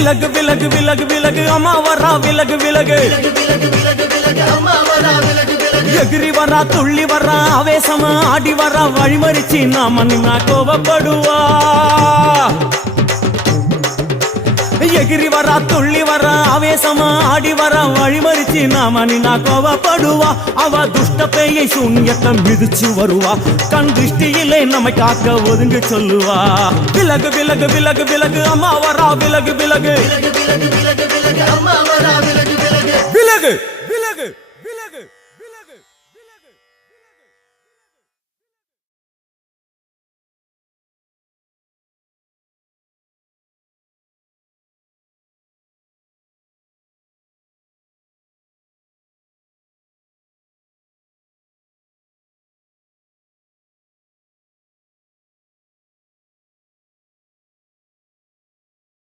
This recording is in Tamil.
விலகு விலகு விலகு விலகு அம்மா வரா விலகு விலகு எகிரி வரா துள்ளி வரா ஆவேசமா ஆடி வரா வழிமறிச்சு நாம நின்னா கோபப்படுவா எகிரி வரா துள்ளி வரா ஆவேசமா ஆடி வரா வழிமறிச்சு நாம நின்னா கோபப்படுவா அவ துஷ்ட பேயை சூன்யத்தை மிதிச்சு வருவா கண் திருஷ்டியிலே நம்மை காக்க ஒதுங்க சொல்லுவா விலகு விலகு விலகு விலகு அம்மா வரா விலகு விலகு விலகு